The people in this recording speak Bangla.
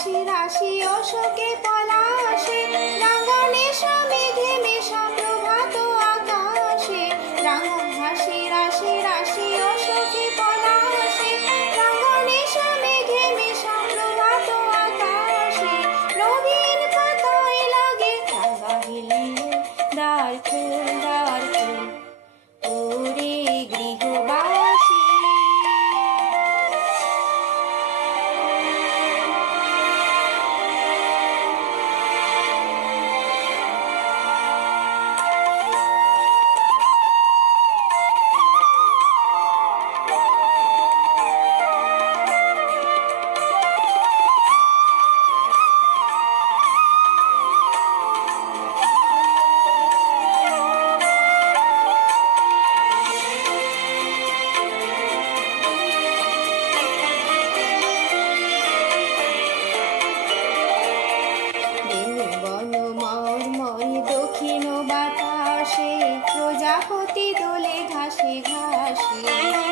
হাসি রাশি অশোকে পলাশে রাঙানে মেঘে মেশা প্রভাত আকাশে রাঙা হাসি রাশি রাশি অশোকে পলাশে রাঙানে মেঘে মেশা প্রভাত আকাশে নবীন পাতায় লাগে রাঙা হিলিয়ে দ্বার খোল ওরে গৃহবাসী। দক্ষিণ বাতাসে প্রজাপতি দোলে ঘাসে ঘাসে